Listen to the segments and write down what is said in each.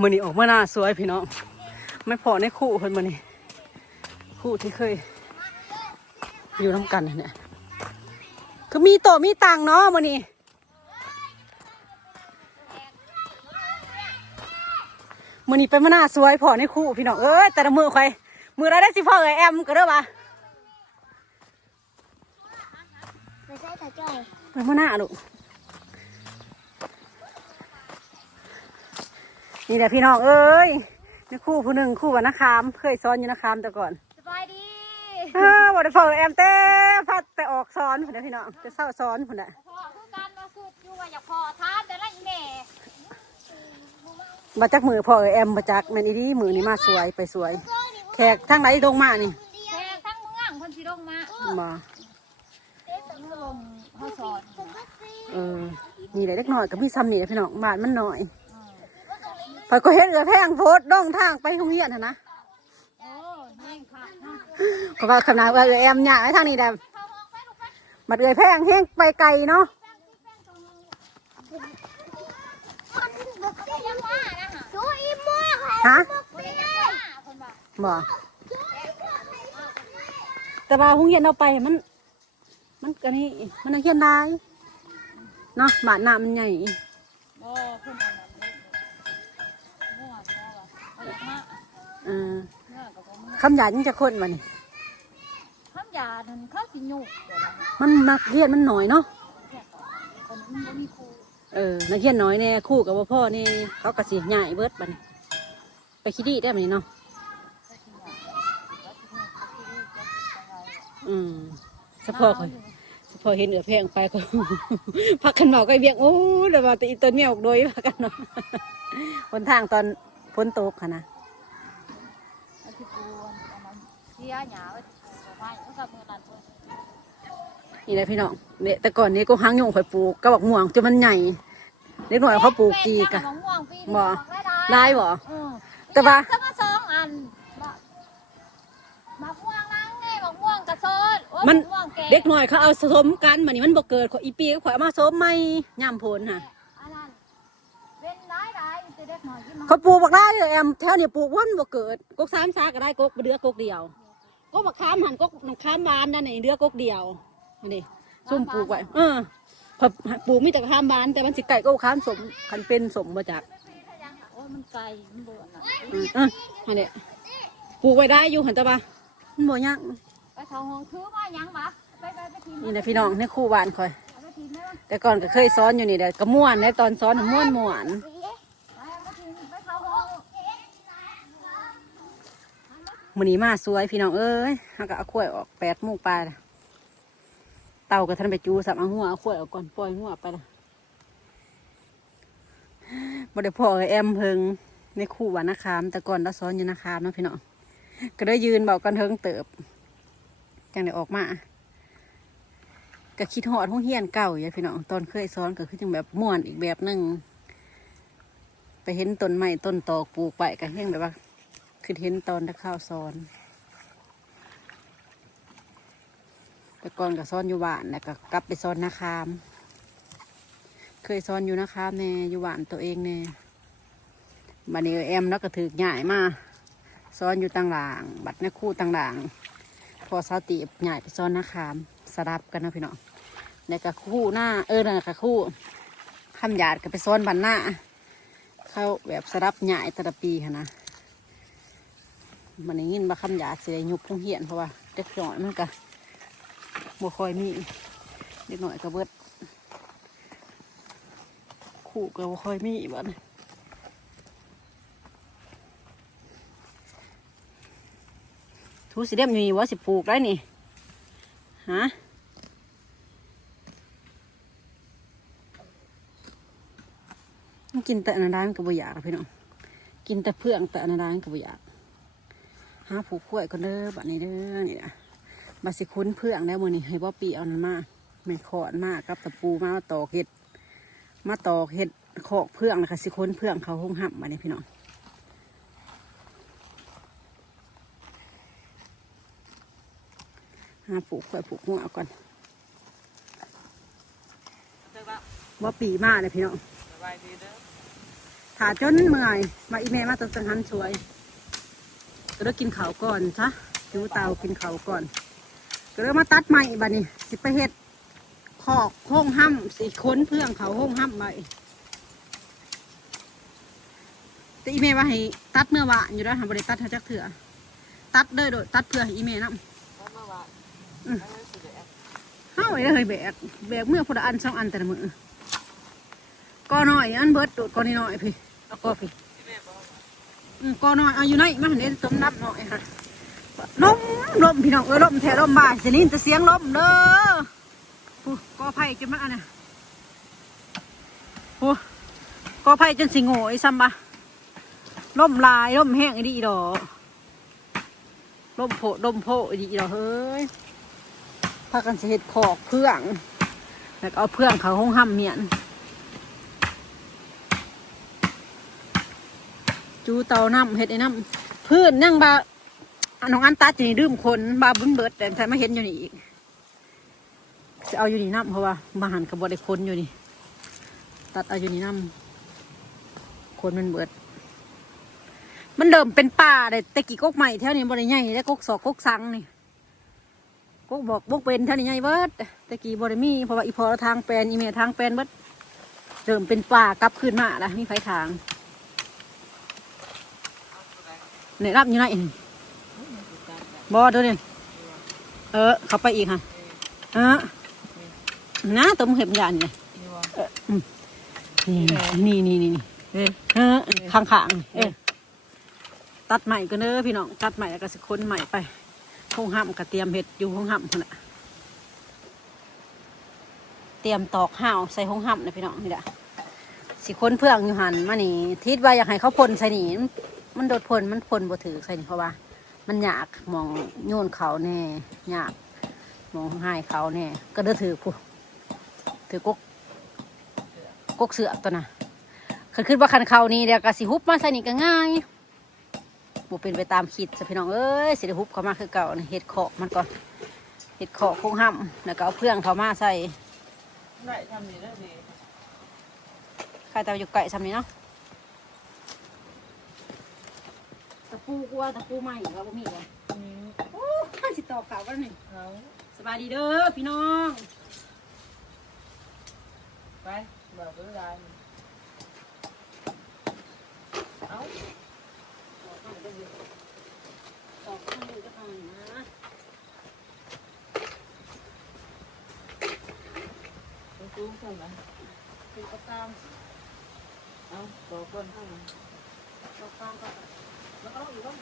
มือนี้ออกมาหน้าสวยพี่น้องไม่พอในคู่คนมือนี้คู่ที่เคย อยู่น้ำกันเนี่ยคือมีโตะมีตังเนาะมือนี้มือนี้ไปมาหน้าสวยพอในคู่พี่น้องเอ้ยแต่ละมือใครมือเราได้สิพ่อเอ้ยแอมก็เด้อปะไม่ใช่ตาจ้อยไปมาหน้าลูก นี่แหละพี่น้องเอ้ยในคู่ผู้หนึ่งคู่วันนคามเคยซ้อนอยู่นคามแต่ก่อนสบายดีเออบ่ได้เผอแอมเต้พัดแต่ออกซ้อนพุ่นนะพี่น้องจะเศร้าซ้อนพุ่นน่ะพอคือการมาคืออยู่ว่าอยากพอทานแต่ละอีแม่มาจักมือพ่อเอ้ยแอมมาจักแม่นอีดีมือนี่มาสวยไปสวย แขกทั้งไหนตรงมานี่แขกทั้งเมืองคนสิลงมามาเมืองเขาสอนเออนี่แหละเล็กน้อยกับพี่ซ้ำนี่แหละพี่น้องบ้านมันน้อย พอยก็เห็นเอือแพงโพดด่องทางไปโรงเรียนหั่นนะก็ว่าขนาดว่าเอ้ยแอมหยาไว้ทางนี้แหละเข้าห้องไปลูกไปบัดเอ้ยแพงเฮงไปไกลเนาะฮะช่วยอีหม้อฮะบุกได้ยังว่าคนบอแต่ว่าโรงเรียนเอาไปมัน มันก็นี่มันนักเรียนได้เนาะบ้านน้ามันใหญ่โอ้คน เออเมื่อกับผมคำหยาดยังจะคนวะนี่คำยานั่นเขาสิยุกเดี๋ยวนะมันนักเรียนมันหน่อยเนาะแค่ต่อคนมันบ่มีครูเออ นักเรียนน้อยแน่คู่กับว่าพ่อนี่เขากระสีใหญ่เบิดบัดนไปคิดดีได้ไหมนี่เนาะอืมสะพอคอยสะพอเห็นเอือแพงไปก็ พักกันเมาก็เบียงโอ้เดี๋ยวว่าแตีตัวเนี้ยออกโดยพักกันเนาะบนทางตอนพ้นตกค่ะนะ อันที่ปูอันนั้นเสียหยาว้ที่ปูไม้มันก็มือนั่นเพิ่นนี่แหละพี่น้องเนี่ยแต่ก่อนนี้ก็หางโยงข่อยปลูกก็บอกม่วงจนมันใหญ่เล็กหน่อยเขาปลูกกีกะมะม่วงปีนี้บ่ ออกได้ได้บ่ เออแต่ว่าสักมาสองอันมะม่วงนั่งนี่มะม่วงกระโซดโอ้ยมันะม่วงแก่เด็กหน่อยเขาเอาสมกันมันนี่มันบ่เกิดขอยอีปีก็ข่อยเอามาสมไม่ย่ำผลค่ะอันนั้นเป็นได้ได้จะเด็กหน่อยที่มาเขาปลูกบักได้เลยแอมแถวนี้ปลูกวันบ่เกิดกกสามซาก็ได้กกเดือกกเดียว ก็บักขามหันกกน้ำขามบานนั่นนี่เดือกกเดียวนี่ซุ่มปลูกไว้เออพอปลูกมีแต่ขามบาน แต่มันสิไก่ก็ขามสมคันเป็นสมมาจากโอ้ยมันไกลมันเบื่อน่ะอืมเอออันนี้ปลูกไว้ได้อยู่หันตะบะมันบ่ยากไปเขาห้องถือมายังบ่ไปไปไปทีมนี่นะพี่น้องในคู่บ้านคอยเอาไปทีมได้บ่แต่ก่อนก็เคยซ้อนอยู่นี่แหละก็ม่วนในตอนซ้อนน่ะม่วนม่วน ไปไปทีมไปเขาห้อง มือนี้มาสวยพี่น้องเอ้ยเฮาก็เอาขวยออกแปดโมงปลายละเต่าก็ทันไปจูสับเอาหัวเอาขวยออกก่อนปล่อยหัวไปละบ่ได้พอกับแอมเพิงในคู่ว่านาคาม แต่ก่อนเราซ้อนอยู่นาคามนาะพี่น้องก็ได้ยืนบากันเทิงเติบจังได้ออกมาก็คิดหอดห้องเฮียนเก่าอย่าพี่น้องตอนเคยซ้อนก็คือจังแบบม่วนอีกแบบหนึงไปเห็นต้นไม้ต้นตอกปลูกไปก็เฮียงแบบว่า คือเห็นตอนตะข้าวซ้อน แต่ก่อนก็ซ้อนอยู่บ้านแล้วก็กลับไปซ้อนนาคาม เคยซ้อนอยู่นาคามแน่อยู่บ้านตัวเองแน่บัดนี้แอมแล้วก็ถือใหญ่มาซ้อนอยู่ต่างหลางบัดในคู่ต่างหลางพอเสาตีใหญ่ไปซ้อนนาคามสลับกันนะพี่น้องแล้วก็คู่หน้าเออนั่นก็คู่คำหยาดก็ไปซ้อนบันหน้า เข้าแบบสลับใหญ่แต่ละปีค่ะนะ มันได้ยินว่าคำยาเสียยุบต้องเหียนเพราะว่าเด็กน้อยมันก็บ่ค่อยมีเด็กหน้อยก็เบิดขู่ก็บ่ค่อยมีบัดนี้ทูสิเดมอยู่นี่ว่าสิปลูกได้นี่ฮะกินแต่อันนั้นมันก็บ่อยากหรอพี่น้องกินแต่เพื่องแต่อันนั้นมันก็บ่อยาก หาผูกข้วยก็เด้อบัดนี้เด้อนี่นะบาสิคุ้นเพื่องแล้วมือนี่ให้บ่ปีเอานั้นมาไม่ขอนมากกับตะปูมาตอกเห็ด มาตอกเห็ดขอกเพื่องนะคะสิคุ้นเพื่องเขาห้องหับมาเนี่ยพี่น้องหาผูกข้วยผูกหัวเอาก่อนว่าปีมากเลยพี่น้องถาจนเมื่อยมาอีเมมาตัดสังหันสวย ก็เลิกกินเขาก่อนซะจูเตากินเขาก่อน ก็เลิกมาตัดใหม่บัดนี้ สิไปเฮ็ดขอกห้องห้ำสีค้นเพื่องเขาห้องห้ำไว้แต่อีเมว่าให้ตัดเมื่อวานอยู่แล้วทำบริตัดให้จักเถื่อตัดเด้อโดยตัดเพื่ออีเมนํแล้วเมื่อวานอืมแล้วมันสิได้แอปเฮ้าไอ้เลยแบกแบกเมื่อพออันสองอันแต่ละมือก็น้อยอันเบิดโดดก็น้อยๆพี่อาก็พี่แม่บอกว่าอืม ก็น้อยอายุไหนมาเห็นต้มน้ำหน่อยค่ะลมลมพี่น้องเออลมแท้ลมบ่ายเสียงแต่เสียงลมเด้อผู้ก็ไผ่จนมันอันน่ะผู้ก็ไผ่จนสิโง่ไอ้ซ้ำบะลมลายลมแห้งไอ้ดีดอกลมโผลมโผไอ้ดีดอกเฮ้ยพากันสิเห็ดขอกเพื่องแล้วก็เอาเพื่องเขาห้องห้ำเมียน จูเตาน้ำเห็ดไอ้น้ำพื้นนั่งบาน้องอันตัดอยู่นี่ดื่มคนบาบุญเบิดแต่ไม่เห็นอยู่นี่อีกจะเอาอยู่นี่น้ำเพราะว่ามาหันกับบได้คนอยู่นี่ ตัดเอาอยู่นี่น้ำคนมันเบิด มันเดิมเป็นป่าเลยแต่กี่กกใหม่แถวนี้บริใหญ่ได้กกสอกกกสังนี่กกบอกบกเป็นแถวนี้ใหญ่เบิดแต่กี่บริมีเพราะว่าอีพอทางแปลนอีเมทางแปลนเบิดเดิมเป็นป่ากลับขึ้นมาละมีไฟทาง เนี่ยรับอยู่ไหนบอดูนี่เออ เขาไปอีกค่ะเออนะต้มเห็บยานเนี่ยนี่านี่นี่นี่นี่เฮ้ยเออข้างขางๆเออตัดใหม่ก็เน้อพี่น้องตัดใหม่แล้วก็สิค้นใหม่ไปห้องห้ำก็เตรียมเห็ดอยู่ห้องห้ำพุ่นน่ะเตรียมตอกห้าวใส่ห้องห้ำนะพี่น้องนี่แหละสิค้นเพื่องอยู่หันมานี่ทิดว่าอยากให้เขาพ่นใส่นี่ มันมันโดดพ่นมันพ่นบ่ถือใส่นี่เพราะว่า มันยากมองโยนเขาแน่ยากมองให้เขาแน่ก็เด้อถือผู้ถือกกกกเสือกตัวน่ะคันขึ้นว่าคันเขานี่เดี๋ยวก็สิฮุบมาใส่นี่ก็ง่ายบ่เป็นไปตามคิดสพี่น้องเอ้ยสิได้ฮุบเข้ามาคือเก่าน่ะเห็ดขอกมันก่อนเห็ดขอกคงห้ำแล้วก็เอาเพื่องเขามาใส่ได้ทำนี่ได้ดีใครแต่อยู่ไก่ซ้ำนี้เนาะตะ ปูกลัวตะปูใหม่เราบ่มีเลยอืมโอ้ข้าสิตอกเขากันหนึ่งเอาสบายดีเด้อพี่น้องไปบอกเวลาเอาตอกข้างเดียวตอกข้างเดียวจะทำนะไปซูมเข้ามาเป็นกระตามเอาบอกก่อนเข้ามาตอกตามก็แล้วก็ ต้องอีกบ้า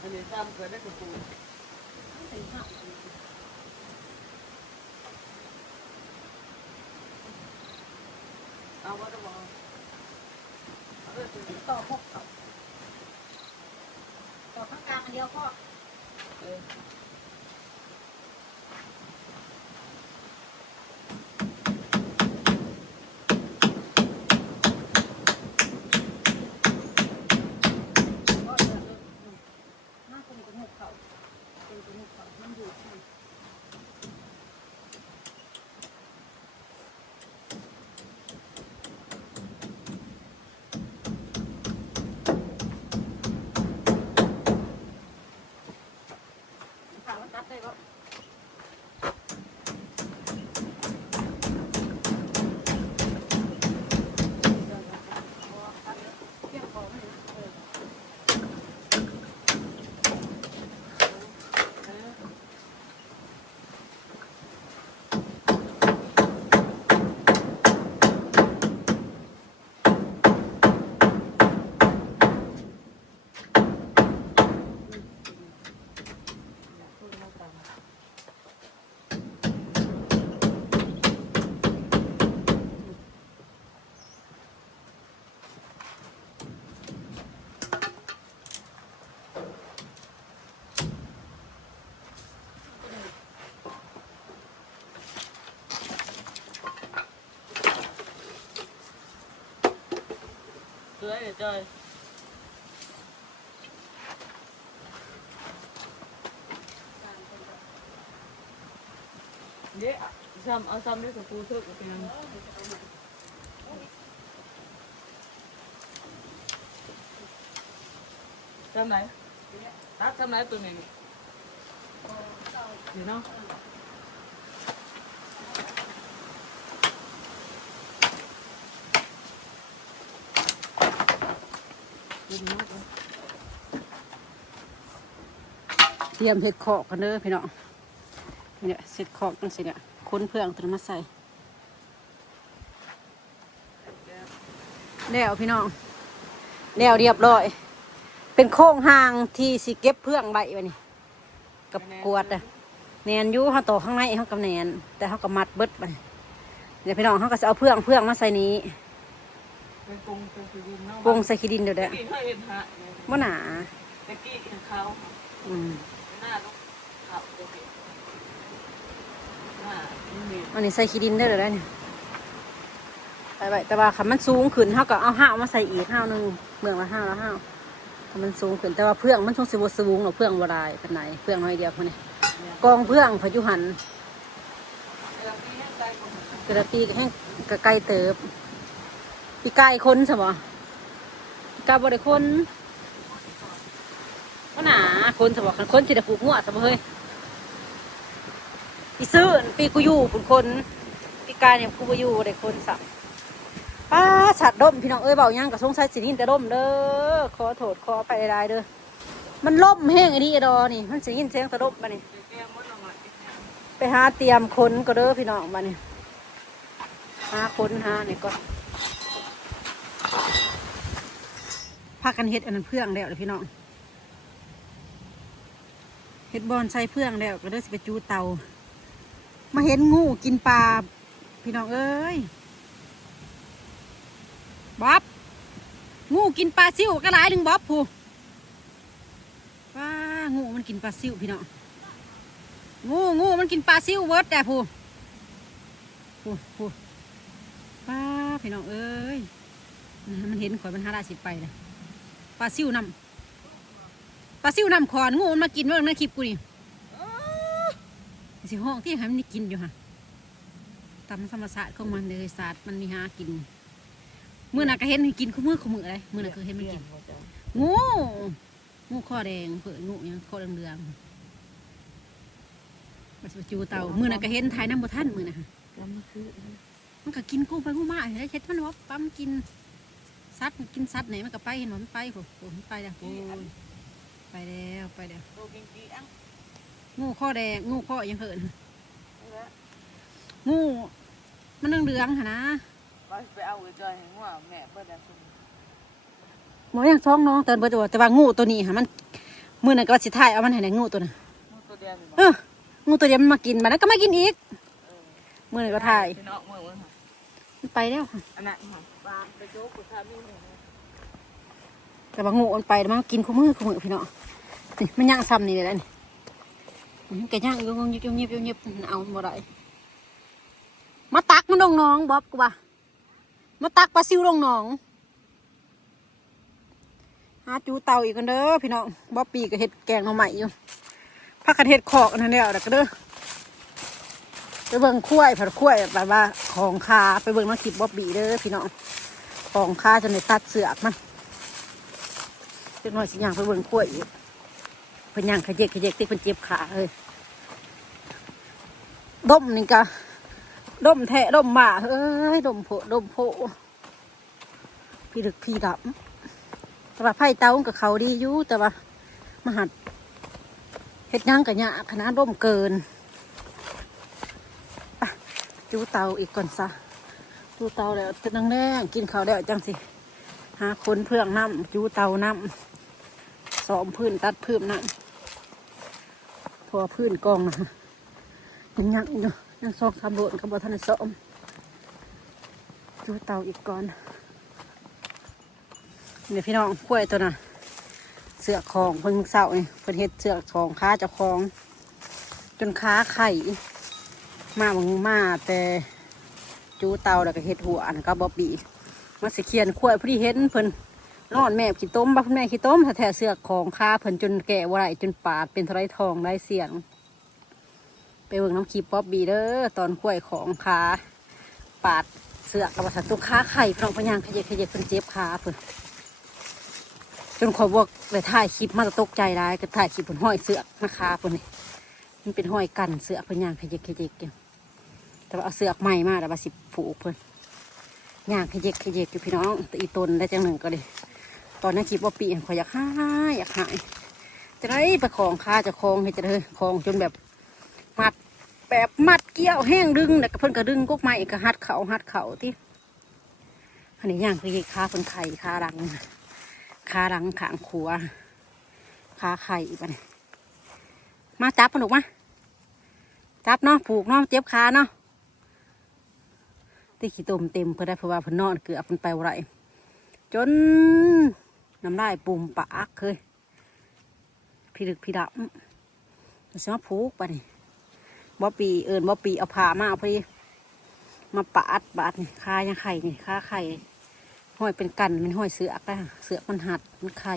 อันนี้ซ้ำเกิดได้กับปูเอาว่า เป็นกระหกเขาเป็นกระหกเขามันอยู่ที่ เสือเดี๋ยวจอยเดี๋ยวซ้ำเอาซ้ำด้วยกับปู เตรียวเนาะเตรียมเห็ดขอกกันเด้อพี่น้องเนี่ยเสร็จขอกจังสิเนี่ยค้นเพื่องตัวมาใส่แล้วพี่น้องแล้วเรียบร้อย เป็นโค้งหางที่สิเก็บเพื่องไว้ไว้นี่กับกวดอะแนนยู่เขาโตข้างในเขากับแนนแต่เขากับมัดเบิดไปเดี๋ยวพี่น้องเขาก็จะเอาเพื่องเพื่องมาใส่นี้ เป็นกรงเป็นคือดินเนาะปงใส่ขี้ดินเดี๋ยวเด้อตะกี้เขาเห็นหะเนี่ยว่าหนา ตะกี้เห็นเขาอืม หน้าลูกเขาโอเคหน้านี่มีอันนี้ใส่ขี้ดินได้เลยได้เนี่ยใส่ไว้แต่ว่าคันมันสูงขึ้นเขาก็เอาห้าวมาใส่อีกห้าวหนึ่งเมืองละห้าวละห้าวคันมันสูงขึ้นแต่ว่าเพื่องมันช่วงสิบสูงหรอกเพื่องวรายเป็นไหนเพื่องน้อยเดียวคนนี้กองเพื่องพยุหันเวลาพี่ให้ใจผมเหมือนกันกระปีก็แห้งกระไก่เติบ ปีไก่คนใช่ปะปีไก่บริคนว่าหนาคนใช่ปะคันคนสิได้ผูกงวดใช่ปะเฮ้ยปีซื้อปีกูอยู่ผูกคนปีไก่เนี่ยกูบ่อยู่ได้คนสับป้าฉัดดมพี่น้องเอ้ยเบายังกับสงสัยสินินแต่ดมเด้อขอโทษขอไปได้เด้อมันล่มแห้งไอ้นี่ไอ้ดอนี่ มันสิยินเสียงตะดมมานี่แก้มมันออกมาไปหาเตรียมคนก็เด้อพี่น้องมาเนี่ยหาคนหาเนี่ยก็ พากันเฮ็ดอันนั้นเพื่องแล้วเลยพี่น้องเฮ็ดบอนใส่เพื่องแล้วก็เด้สิไปจูเตา มาเห็นงูกินปลาพี่น้องเอ้ยบ๊อบงูกินปลาซิวก็หลายหนึ่งบ๊อบผู้ว้างูมันกินปลาซิวพี่น้องงูงูมันกินปลาซิวเวิร์ดแต่ผู้ผู้ผู้ป้าพี่น้องเอ้ย มันเห็นข่อยมันหาได้สิไปเลยปลาซิวนำปลาซิวนำขอนงูมันมากินเมื่อนั้นคลิปกูนี่สิห้องที่ให้มันนี่กินอยู่ฮะตามธรรมศาสตร์ของมันเลยศาสตร์มันมีหากินเมื่อน่ะก็เห็นให้กินคู่มือคู่มืออะไรเมื่อน่ะก็เห็นมันกินงูงูข้อแดงเผื่องูยังข้อเหลืองๆมันสิไปจูเตามือน่ะก็เห็นถ่ายน้ำบ่ท่านมือน่ะแล้วมันคือมันก็กินกุ้งไปกุ้งมาเห็นไหมเช็ดมันว่าปั๊มกิน ซัดมันกินซัดไหนมันก็ไปเห็นบ่มันไปโหโหมันไปแล้วโอ้ยไปแล้วไปแล้วโตกินกี่อังงูข้อแดงงูข้อยังเหินนี่แหละงูมันเหลืองๆหะนะไปไปเอาไอ้จอยให้หัวแม่เปิดแล้วคุณหมอยังท้องน้องแต่เบิดว่าแต่ว่างูตัวนี้ค่ะมันมือนั้นก็ว่าสิถ่ายเอามันให้ไหนงูตัวน่ะมูตัวเดียวนี่เอองูตัวเดียวมันมากินมาแล้วก็มากินอีกมือนั้นก็ถ่ายพี่น้องมือมือค่ะมันไปแล้วค่ะ แต่ว่างงูมันไปมันกินคู่มือคู่มือพี่น้องนี่มันย่างซ้ำนี่เลยแหละนี่มันก็ย่างอยู่งยิบยิบยิบยิบเอาบ่ได้มาตักมันลงน้องบ๊อบกูว่ามาตักปลาซิวลงหนองหาจูเตาอีกกันเด้อพี่น้องบ๊อบปีก็เห็ดแกงหน่อใหม่อยู่พักกันเห็ดขอกอันนั้นแล้วเด็กเด้อไปเบิ่งขั้วผัดขั้วแบบว่าของคาไปเบิ่งน้ำคลิปบ๊อบบีเด้อพี่น้อง องคาจนในตัดเสือกมันเล็กน้อยสิย่างไปเบิ่งกล้วยอีกเพิ่นย่างขยเจกขยเจกที่เพิ่นเจ็บขาเลยดมนี่กะดมแทะดมหมาเอ้ยดมโผดมโผพี่ดึกพี่ดับแต่ว่าไผ่เตากับเขาดีอยู่แต่ว่ามหัดเฮ็ดย่างกับยาขนาดดมเกินไปจูเตาอีกก่อนซะ จูเตาแล้วจะนั่งแดงกินข้าวแล้วจังสิหาคนเพื่องน้ำจูเตาน้ำสอมพื้นตัดพื้นน้ำพอพื้นกองนะยังยังอยู่ยังซอกสามโลนกับบทันสอมจูเตาอีกก่อนเนี่ยพี่น้องกล้วยตัวน่ะ เสือกของเพิ่งเศร้านี่เพิ่นเฮ็ดเสือกของค้าเจ้าของ จนค้าไข่มาบังมาแต่ จูเตาแล้วก็เฮ็ดหัวอันก็บอบบี้มาสิเขียนขวดพอดีเห็นเพิ่นนอนแม่ขี้ต้มบ้าแม่ขี้ต้มแท้เสือกของคาเพิ่นจนแก่ว่าไรจนปาดเป็นทรทองได้เสียง ไปเบิ่งน้ำคีป๊อบบีเด้อตอนขวยของคาปาดเสือกกับสัตว์ตัวขาไข่พร้องพยางขยเยกขยเยกเพิ่นเจ็บขาเพิ่นจนขอยบอกเลยถ่ายคลิปมาจะตกใจร้ายก็ถ่ายคลิปเพิ่นห้อยเสือกมาคาเพิ่นนี่มันเป็นห้อยกันเสือกพยางขยเยกขยเยกอยู่ แต่ว่าเอาเสือกใหม่มาแต่ว่าสิผูกเพิ่นยางขยเยกขยเยกอยู่พี่น้องแต่อีตนได้จังหนึ่งก็เลยตอนนี้คิดว่าปีขอยอยากหายอยากหายจะได้ประคองคาจะคลองให้จะเลยคลองจนแบบมัดแบบมัดเกี้ยวแห้งดึงแต่กเพิ่นก็ดึงกุ๊กไม้ก็หัดเขาหัดเขาที่อันนี้ย่างขยเยกขาเพิ่นไข่ขารังขารังขางขัวขาไข่ไปมาจับมันลูกมาจับเนาะผูกเนาะเจ็บขาเนาะ ตีขี้ตมเต็มเพื่อได้เพราะว่าเพิ่นนอนเกือเพิ่นไปบ่ไรจนน้ำลายปุ่มปากเคยพี่ดึกพี่ดับมันสิมาผูกไปนี่บ่ปีเอิญบ่ปีเอาผ้ามาเอาไปมาปาดบาดนี่คายังไข่นี่คาไข่ห้อยเป็นกันมันห้อยเสือกนะเสือกมันหัดมันไข่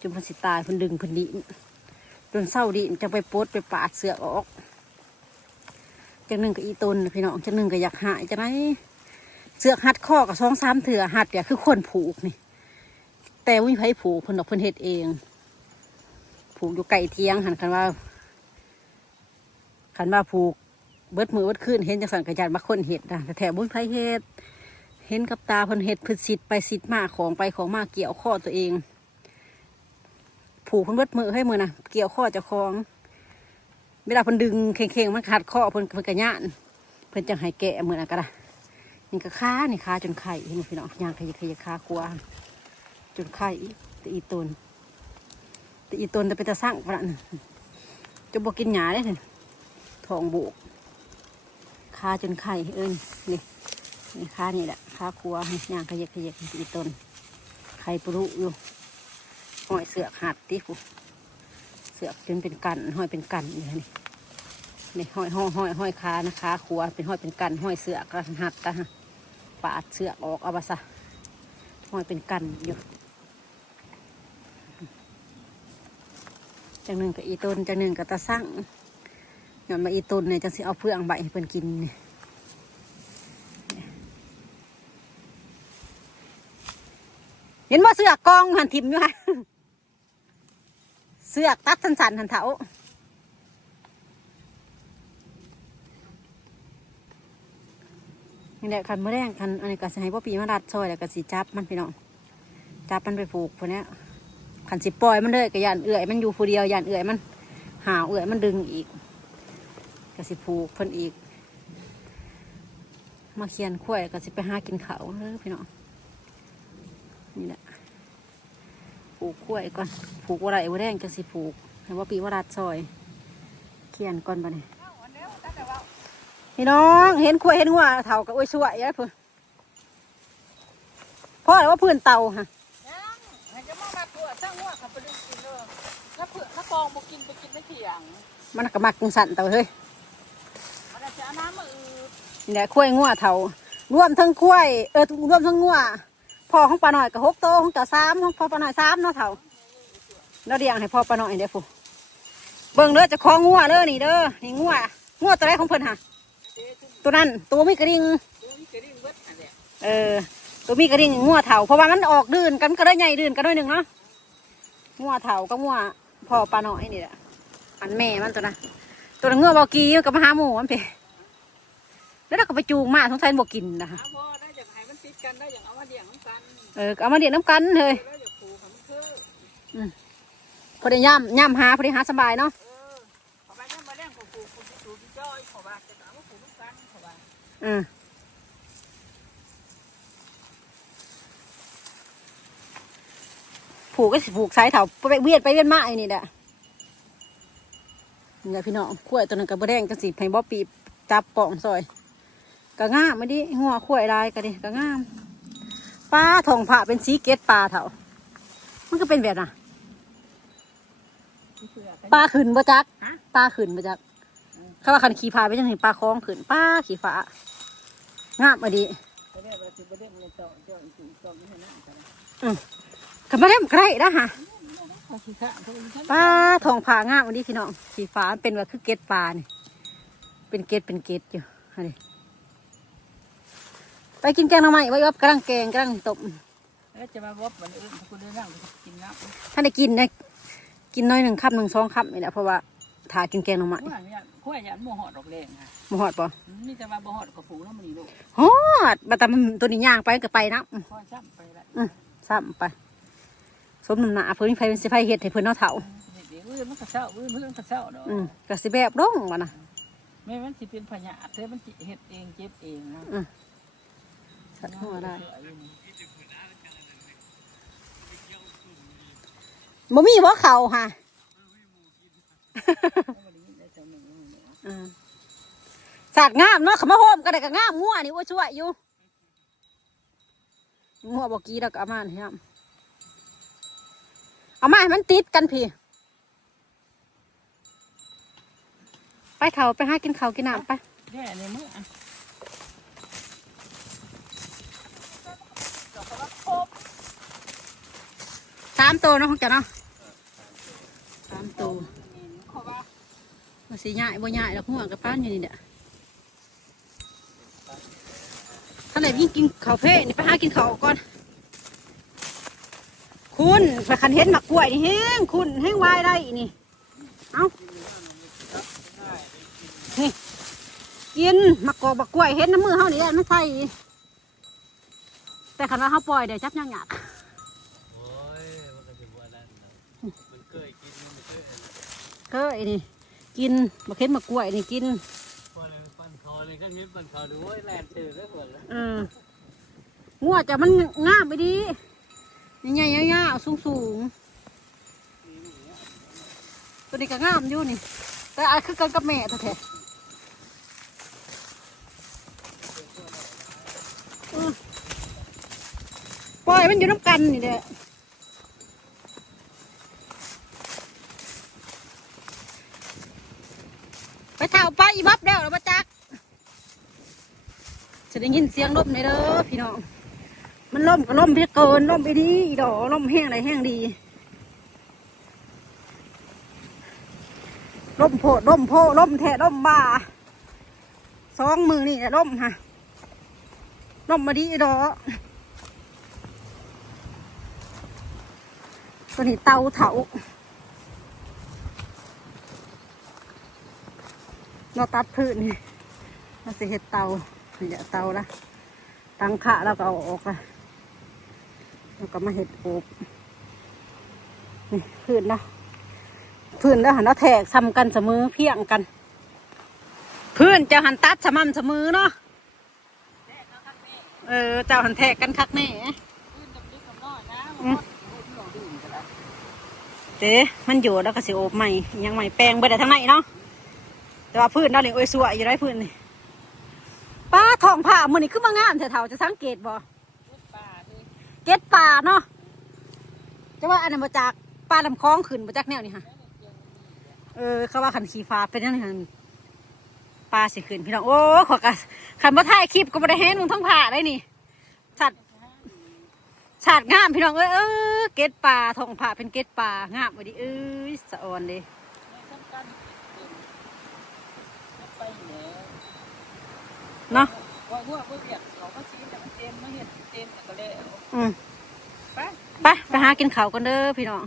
จนมันสิตายพิ่นดึงพิ่นดินจนเศร้าดินจะไปปดไปปาดเสือกออก จังหนึ่งกับอีตนพี่น้องจังหนึ่งก็อยากหายจังไหนเสือกหัดข้อกับสองสามเถื่อหัดอย่าคือคนผูกนี่ แต่วิไผผูกเพิ่นดอกเพิ่นเฮ็ดเอง ผูกอยู่ไก่เทียงหันคันว่าคันว่าผูกเบิดมือเบิดขึ้นเห็นจังสันกระยานมาคนเห็ดนะแต่แถวบุญไผเฮ็ดเห็นกับตาเพิ่นเฮ็ดเพิ่นสิดไปสิดมาของไปของมาเกี่ยวข้อตัวเอง ผูกเพิ่นเบิดมือให้มือนะเกี่ยวข้อเจ้าของ เวลาเพิ่นดึงเข่งๆมันขาดข้อเพิ่นเพิ่นกระยานเพิ่นจังให้แกะเหมือนอะกันละนี่ก็ค้านี่ค้าจนไข่เห็นไหมพี่น้องยางขยิกขยิกค้าคัวจนไข่ตอีตนต่อีตนจะเป็นตะสั่งพระนั่นจะบอกกินหยาได้เลยทองโบกค้าจนไข่เอิ้นนี่นี่ค้านี่แหละค้าคัวยางขยิกขยิกอีตนไข่ปลุกอยู่หอยเสือกหัดที่ผูเสือกจนเป็นกันห้อยเป็นกันอยู่นี่ นี่ห้อยห้อยห้อยห้อยขานะคะขัวเป็นห้อยเป็นกันห้อยเสือกระหัดกะฮะปาดเสือกออกเอาบะซะห้อยเป็นกันอยู่จังหนึ่งกับอีต้นจังหนึ่งกับตาสั่งย้อนมาอีต้นเนี่ยจังสิเอาเพื่องใบให้เพิ่นกินเนี่ยเห็นว่าเสือกกองหันทิมอยู่ฮะเสือกตัดสันสันหันเถา นี่แหละคันเมื่อแรงคันอันนี้ก็สิให้พ่อปีมารัดซอยแล้วก็สิจับมันพี่น้องจับมันไปผูกพวกนี้ยคันสิปล่อยมันเลยก็ยันเอื่อยมันอยู่ผู้เดียวยันเอื่อยมันหาวเอื่อยมันดึงอีกก็สิผูกเพิ่นอีก มาเคียนขั้วยก็สิไปหากินเขาเด้อพี่น้องนี่แหละผูกขั้วยก่อนผูกว่าไรว่าแดงจะสิผูกให้ว่าปีว่ารัดซอยเขียนก่อนบ่เนี่ย พี่น้องเห็นขั้วยเห็นหัวเถากับอ้วยช่วยยะเพื่อนพ่อแล้วว่าเพื่อนเตาฮะยังให้จะมามาตัวช่างหัวขับไปดึงกินเลยถ้าเผื่อถ้าปองบ่กินไปกินในเถียง มันก็มักจังสั่นเตาเฮ้ยมันอาจจะเอาน้ำมาอืดนี่แหละขั้วยงัวเถารวมทั้งขั้วยเออรวมทั้งงัวพ่อของปลาหน่อยกับหกโตของเจ้าสามของพ่อปลาหน่อยสามเนาะเถาเราเดียงให้พ่อปลาหน่อยเด้อฟูเบิ่งเด้อเจะคล้าของงัวเด้อนี่เด้อนี่งัวงัวตัวแรกของเพิ่นค่ะ ตัวนั้นตัวมีกระดิ่งดูนี่กระดิ่งเบิดอันเนี้ยเออ ตัวมีกระดิ่งงัวเถาเพราะว่ามันออกดื่นกันก็ได้ใหญ่ดื่นกันด้วยหนึ่งเนาะงัวเถาก็งัวพ่อปลาหน่อยนี่แหละอันแม่มันตัวนะตัวนั้นงัวบอกีมันก็มาหาหมูมันไปแล้วเราก็ไปจูงมาสงสัยบอกกินนะคะเอาพอได้อย่างให้มันติดกันได้อย่างเอามาเดี่ยงน้ำกันเออเอามาเดียดน้ำกันเลยแล้วอย่าผูกให้มันคือพอได้ย่ำย่ำหาพอได้หาสบายเนาะ ว่าอืมผูกก็สิผูกสายเถาไปเวียนไปเวียนมาไอ้นี่แหละนี่แหละพี่น้องขั้วยตัวนั้นกับบะแดงกันสิให้บ๊อบปีจับป่องซอยกะง่ามไม่ดิหัวขั้วยลายกันดิกะง่ามปลาทองผ่าเป็นสีเกตปลาเถามันก็เป็นแบบน่ะเผื่อกันปลาขืนบ่จักฮะปลาขืนบ่จักคำว่าคันขี่พาไปจังเห็นปลาคลองขืนปลาขี่ฟ้า งามมาดิจะได้ว่าสิบ่ได้ในต่อจ้อยสิต่อไม่ให้นั่งกันขันมาเล่มใกล้นะฮะเอาสิค่ะเขาอีกท่านปลาทองผางามวันนี้พี่น้องสีฟ้าเป็นว่าคือเกล็ดปลานี่เป็นเกล็ดเป็นเกล็ดอยู่ฮะนี่ไปกินแกงหน่อไม้ไว้วับกำลังแกงกำลังต้มแล้วจะมาบอบเหมือนอื่นคุณได้นั่งกินน้ำถ้าได้กินนะกินน้อยหนึ่งคำหนึ่งสองคำนี่แหละเพราะว่า ถ้ากินแกงหน่อไม้ขั้วเนี่ยขั้วยันโมหอดดอกแดงค่ะมหอดปะนี่จะมาบ่หอดกับผูแล้วมันนี่ลูกฮอดบัดแตมันตัวนี้ย่างไปก็ไปนะอืมขั้วช้ำไปละซ้ำไป สมน้ำหนาเพิ่นไฟเป็นสิไฟเห็ดให้เพิ่นเอาเถาเดี๋ยวอื่นมันก็เศร้าอื่นมันก็เศร้าดอกอืมกสิแบบร้องวะนะ แม่มันสิเป็นพญาเธอมันสิเฮ็ดเองเจ็บเองนะสัตว์หัวได้บ่มีบ่เข่าค่ะอืม สัตว์งามเนาะขมาโฮมกันได้ก็งามงัวนี่ว่าช่วยอยู่งัวบอกกี้แล้วก็เอามาให้ครับเอามาให้มันติดกันพี่ ไปเขาไปหากินเขากินน้ำไปแน่ในมือสามตัวเนาะของเจ้าเนาะสามตัว ว่าสีใหญ่บ่ใหญ่แล้วหัวกับป้านอยู่นี่เด้อท่านไหนยิ่งกินข้าวเพ่นี่ไปหากินข้าวก่อน คุณไปคันเห็นหมักกล้วยนี่แห้งคุณแห้งวายได้นี่ เอานี่กินหมักกอกหมักกล้วยเห็นน้ำมือเฮานี่แหละไม่ใส่แต่คันว่าเฮาปล่อยเดี๋ยวจับยากยากโอ้ยมันก็จะว่านั่นนะมันเคยกินมันเคยๆ ก็ไอ้นี่กินหมักเห็นหมักกล้วยนี่กินพอเลยปั้นคอเลยก็นิ้ปั้นคอดูโอ้ยแลนตื่นแล้วหมดแล้วเอองัวจะมันงามไปดีใหญ่ๆยาวๆสูงๆตัวนี้ก็งามอยู่นี่ แต่อันคือกันกับแม่แท้ๆเออปล่อยมันอยู่น้ำกันนี่แหละไปเท่าไปอีบับแล้วแล้วมาจัก จะ ได้ยินเสียงลมในเด้อพี่น้อง มันล่มก็ล่มเพียเกินล่มไปดีดอกล่มแห้งอะไรแห้งดีล่มโพดล่มโพล่มแทะล่มบ่าสองมือนี่แหละล่มฮะล่มมาดีดอกตัวนี้เตาเถาเราตัดพื้นนี่เราสิเห็ดเตา นี่แหละเตาละตังขะเราก็เอาออกละแล้วก็มาเห็ดโอบนี่พื้นนะพื้นแล้วหันเราแทกซ้ำกันเสมอเพียงกัน พื้นเจ้าหันตัดสม่ำเสมอเนาะเออเจ้าหันแทกกันคักแน่ขึ้นกับนิดกับน้อยนะมันก็ดอกดื่นกันะเด้มันอยู่แล้วก็สิโอบใหม่ยังใหม่แปลงไปแต่ทางไหนเนาะแต่ว่าพื้นเราเนี่ยโอ้ยสวยอยู่ได้พื้นนี่ ป้าทองผ้ามือนี่ขึ้นมางามแถวๆจะสังเกตบ่ป่าเลยเก็ดป่าเนาะจะว่าอันนั้นมาจากป่าลำคลองขึ้นมาจากแนวนี่ค่ะเออเขาว่าขันขีฟ้าเป็นยังไงคันปลาสิขึ้นพี่น้องโอ้ขอกะขันมาถ่ายคลิปก็ไม่ได้เห็นมึงทั้งผ่าได้นี่สัตว์สัตว์งามพี่น้องเอ้ยเออเก็ดป่าทองผ่าเป็นเก็ดป่างามไปดิเอ้ยสะออนเลย ไม่สำคัญไปแล้ว เนาะว่าพวกพวกเบียดเขาก็ชี้แต่มันเต็มไม่เห็นเต็มแต่ก็เลยอืมไปไปไปหากินข้าวกันเด้อพี่น้อง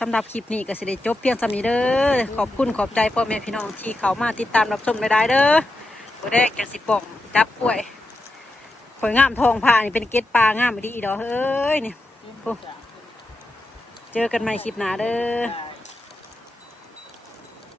สำหรับคลิปนี้ก็สิได้จบเพียงสำนี้เด้อขอบคุณขอบใจพ่อแม่พี่น้องที่เขามาติดตามรับชมได้เด้อบ่ได้จังสิป่องจับกล้วยข่อยงามทองผ่านี่เป็นเกล็ดปลางามไปดีอีดอกเฮ้ยเนี่ยโอ้เจอกันใหม่คลิปหน้าเด้อ ได้